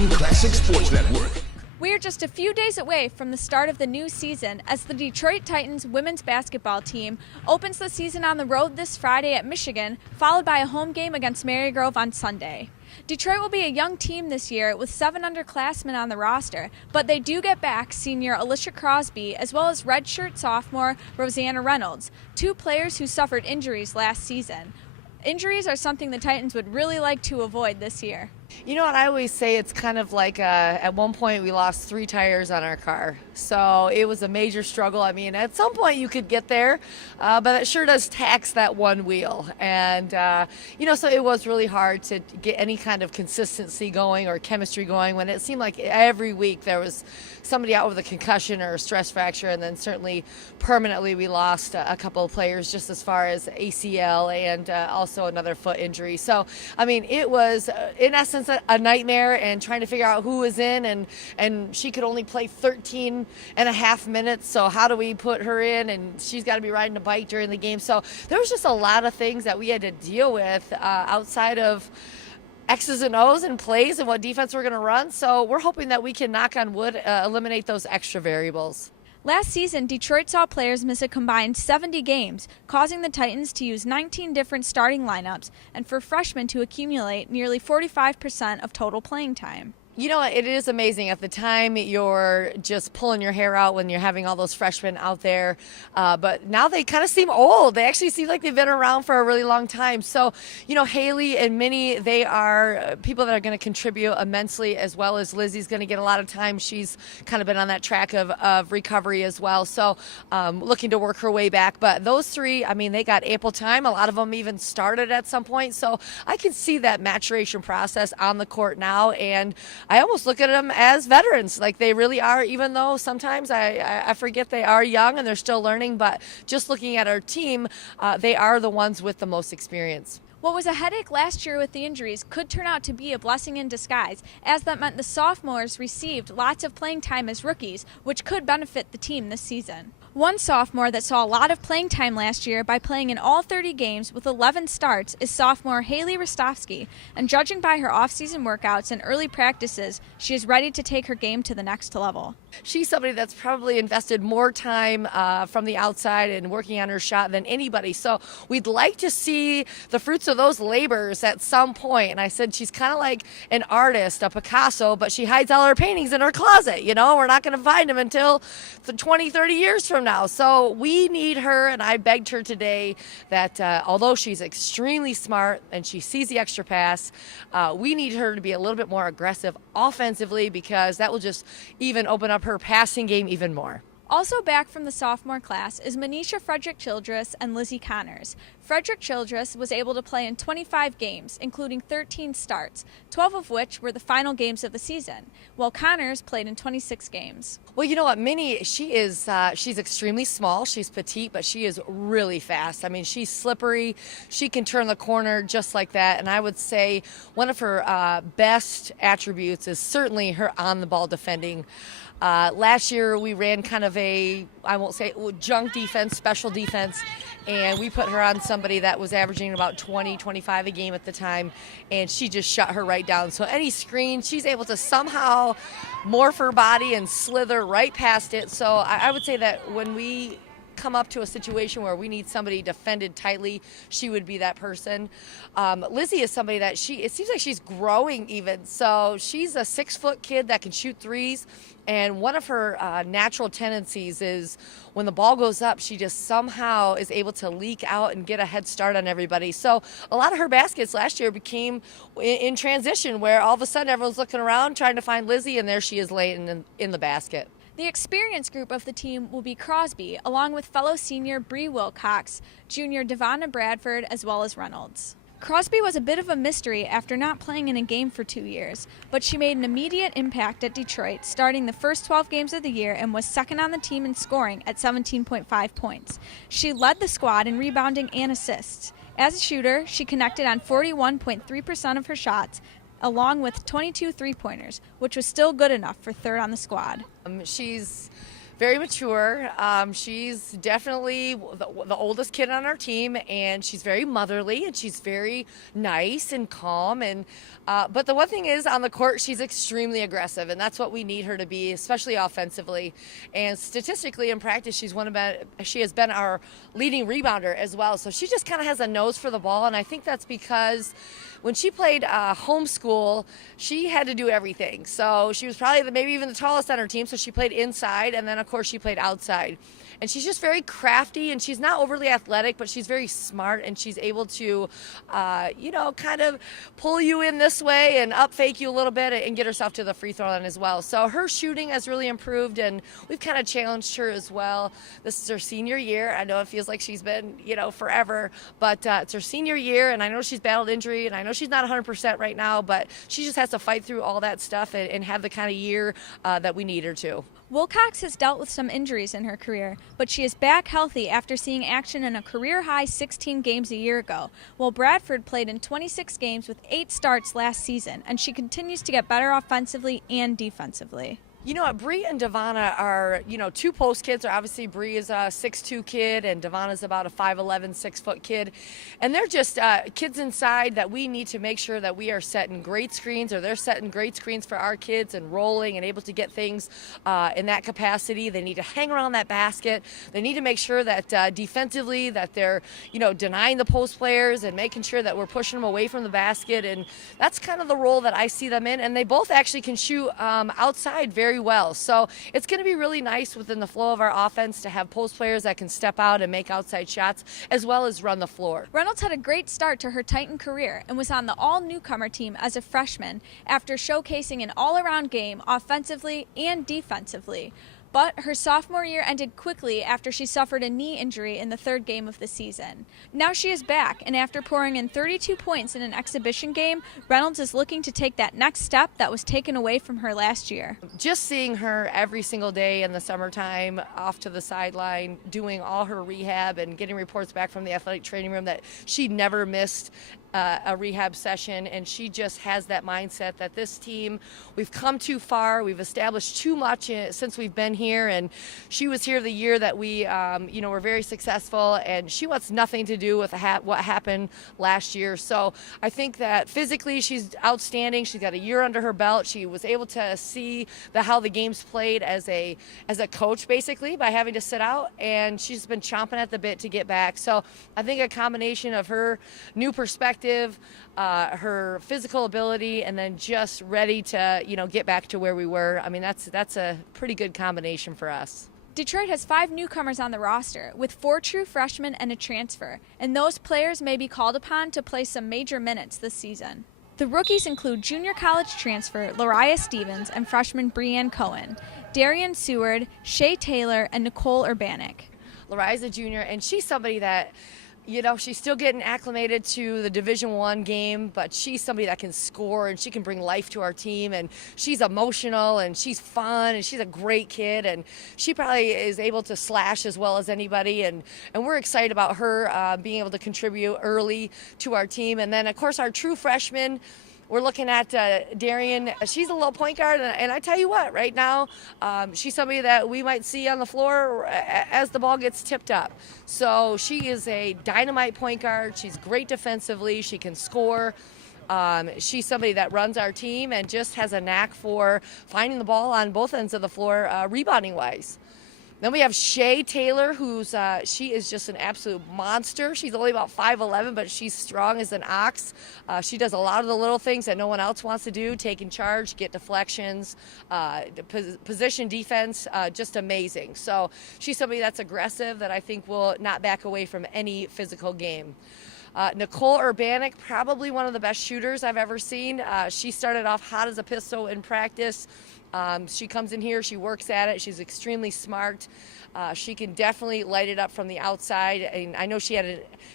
Wisconsin Classic Sports Network. We are just a few days away from the start of the new season as the Detroit Titans women's basketball team opens the season on the road this Friday at Michigan, followed by a home game against Marygrove on Sunday. Detroit will be a young team this year with 7 underclassmen on the roster, but they do get back senior Alicia Crosby as well as redshirt sophomore Rosanna Reynolds, 2 players who suffered injuries last season. Injuries are something the Titans would really like to avoid this year. You know what, I always say it's kind of like at one point we lost 3 tires on our car. So it was a major struggle. I mean, at some point you could get there, but it sure does tax that one wheel. And, so it was really hard to get any kind of consistency going or chemistry going when it seemed like every week there was somebody out with a concussion or a stress fracture. And then certainly permanently we lost a couple of players just as far as ACL and also another foot injury. So, I mean, it was in essence a nightmare, and trying to figure out who was in, and she could only play 13 and a half minutes, so how do we put her in, and she's got to be riding a bike during the game. So there was just a lot of things that we had to deal with outside of X's and O's and plays and what defense we're going to run. So we're hoping that we can, knock on wood, eliminate those extra variables. Last season, Detroit saw players miss a combined 70 games, causing the Titans to use 19 different starting lineups and for freshmen to accumulate nearly 45% of total playing time. You know, it is amazing. At the time, you're just pulling your hair out when you're having all those freshmen out there. But now they kind of seem old. They actually seem like they've been around for a really long time. So, Haley and Minnie, they are people that are going to contribute immensely, as well as Lizzie's going to get a lot of time. She's kind of been on that track of recovery as well. So looking to work her way back. But those 3, I mean, they got ample time. A lot of them even started at some point. So I can see that maturation process on the court now. And I almost look at them as veterans, like they really are, even though sometimes I forget they are young and they're still learning. But just looking at our team, they are the ones with the most experience. What was a headache last year with the injuries could turn out to be a blessing in disguise, as that meant the sophomores received lots of playing time as rookies, which could benefit the team this season. One sophomore that saw a lot of playing time last year by playing in all 30 games with 11 starts is sophomore Haley Rostovsky, and judging by her off-season workouts and early practices, she is ready to take her game to the next level. She's somebody that's probably invested more time from the outside and working on her shot than anybody. So we'd like to see the fruits of those labors at some point. And I said she's kind of like an artist, a Picasso, but she hides all her paintings in her closet. We're not going to find them until 20, 30 years from now. So we need her, and I begged her today that although she's extremely smart and she sees the extra pass, we need her to be a little bit more aggressive offensively, because that will just even open up her passing game even more. Also back from the sophomore class is Manisha Frederick-Childress and Lizzie Connors. Frederick-Childress was able to play in 25 games, including 13 starts, 12 of which were the final games of the season, while Connors played in 26 games. Well, you know what, Minnie, she's extremely small. She's petite, but she is really fast. I mean, she's slippery. She can turn the corner just like that. And I would say one of her best attributes is certainly her on-the-ball defending. Last year we ran kind of I won't say junk defense, special defense, and we put her on somebody that was averaging about 20, 25 a game at the time, and she just shut her right down. So any screen, she's able to somehow morph her body and slither right past it. So I would say that when we come up to a situation where we need somebody defended tightly, she would be that person. Lizzie is somebody that it seems like she's growing even. So she's a 6-foot kid that can shoot threes. And one of her natural tendencies is when the ball goes up, she just somehow is able to leak out and get a head start on everybody. So a lot of her baskets last year became in transition, where all of a sudden everyone's looking around trying to find Lizzie, and there she is laying in the basket. The experienced group of the team will be Crosby, along with fellow senior Bree Wilcox, junior Devonna Bradford, as well as Reynolds. Crosby was a bit of a mystery after not playing in a game for 2 years, but she made an immediate impact at Detroit, starting the first 12 games of the year and was second on the team in scoring at 17.5 points. She led the squad in rebounding and assists. As a shooter, she connected on 41.3% of her shots, along with 22 three-pointers, which was still good enough for third on the squad. She's Very mature. She's definitely the oldest kid on our team, and she's very motherly, and she's very nice and calm. And but the one thing is, on the court, she's extremely aggressive, and that's what we need her to be, especially offensively. And statistically, in practice, she has been our leading rebounder as well. So she just kind of has a nose for the ball, and I think that's because when she played homeschool, she had to do everything. So she was probably maybe even the tallest on her team. So she played inside, and then of course she played outside. And she's just very crafty, and she's not overly athletic, but she's very smart, and she's able to, kind of pull you in this way and up fake you a little bit and get herself to the free throw line as well. So her shooting has really improved, and we've kind of challenged her as well. This is her senior year. I know it feels like she's been, forever, but it's her senior year, and I know she's battled injury, and I know she's not 100% right now, but she just has to fight through all that stuff and have the kind of year that we need her to. Wilcox has dealt with some injuries in her career, but she is back healthy after seeing action in a career-high 16 games a year ago, while Bradford played in 26 games with 8 starts last season, and she continues to get better offensively and defensively. You know what, Bree and Devonna are, two post kids. Obviously, Bree is a 6'2" kid, and Devonna's about a 5'11", 6-foot kid. And they're just kids inside that we need to make sure that we are setting great screens, or they're setting great screens for our kids and rolling and able to get things in that capacity. They need to hang around that basket. They need to make sure that defensively that they're, denying the post players and making sure that we're pushing them away from the basket. And that's kind of the role that I see them in. And they both actually can shoot outside very well. So it's going to be really nice within the flow of our offense to have post players that can step out and make outside shots as well as run the floor. Reynolds had a great start to her Titan career and was on the all-newcomer team as a freshman after showcasing an all-around game offensively and defensively. But her sophomore year ended quickly after she suffered a knee injury in the 3rd game of the season. Now she is back, and after pouring in 32 points in an exhibition game, Reynolds is looking to take that next step that was taken away from her last year. Just seeing her every single day in the summertime off to the sideline, doing all her rehab and getting reports back from the athletic training room that she never missed a rehab session, and she just has that mindset that this team, we've come too far, we've established too much since we've been here, and she was here the year that we were very successful, and she wants nothing to do with what happened last year. So I think that physically she's outstanding. She's got a year under her belt. She was able to see how the game's played as a coach, basically, by having to sit out, and she's been chomping at the bit to get back. So I think a combination of her new perspective, her physical ability, and then just ready to get back to where we were. I mean, that's a pretty good combination for us. Detroit has 5 newcomers on the roster, with 4 true freshmen and a transfer, and those players may be called upon to play some major minutes this season. The rookies include junior college transfer Lariah Stevens and freshman Breanne Cohen, Darian Seward, Shay Taylor, and Nicole Urbanic. Lariah's a junior, and she's somebody that she's still getting acclimated to the Division I game, but she's somebody that can score, and she can bring life to our team, and she's emotional, and she's fun, and she's a great kid, and she probably is able to slash as well as anybody, and we're excited about her being able to contribute early to our team. And then, of course, our true freshman, we're looking at Darian. She's a little point guard, and I tell you what, right now, she's somebody that we might see on the floor as the ball gets tipped up. So she is a dynamite point guard. She's great defensively. She can score. She's somebody that runs our team and just has a knack for finding the ball on both ends of the floor, rebounding-wise. Then we have Shay Taylor, she is just an absolute monster. She's only about 5'11", but she's strong as an ox. She does a lot of the little things that no one else wants to do, taking charge, get deflections, position defense, just amazing. So she's somebody that's aggressive that I think will not back away from any physical game. Nicole Urbanic, probably one of the best shooters I've ever seen. She started off hot as a pistol in practice. She comes in here, she works at it, she's extremely smart. She can definitely light it up from the outside, and I know she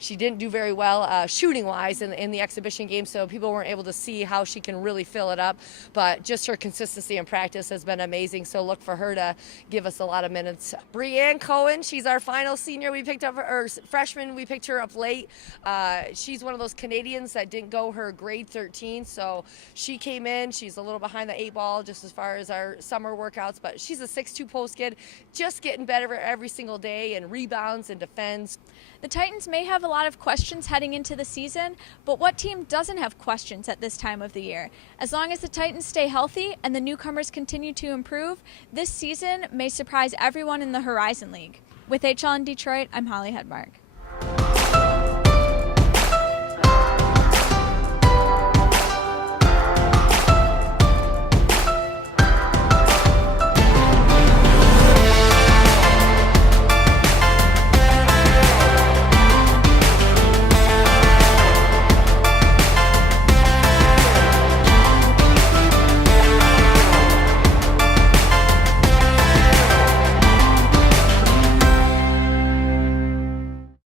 didn't do very well shooting-wise in the exhibition game, so people weren't able to see how she can really fill it up, but just her consistency in practice has been amazing, so look for her to give us a lot of minutes. Breanne Cohen, she's our final senior we picked up, or freshman, we picked her up late. She's one of those Canadians that didn't go her grade 13, so she came in, she's a little behind the 8 ball just as far as our summer workouts, but she's a 6'2" post kid, just getting better every single day and rebounds and defends. The Titans may have a lot of questions heading into the season, but what team doesn't have questions at this time of the year? As long as the Titans stay healthy and the newcomers continue to improve, this season may surprise everyone in the Horizon League. With HLN Detroit, I'm Holly Hedmark.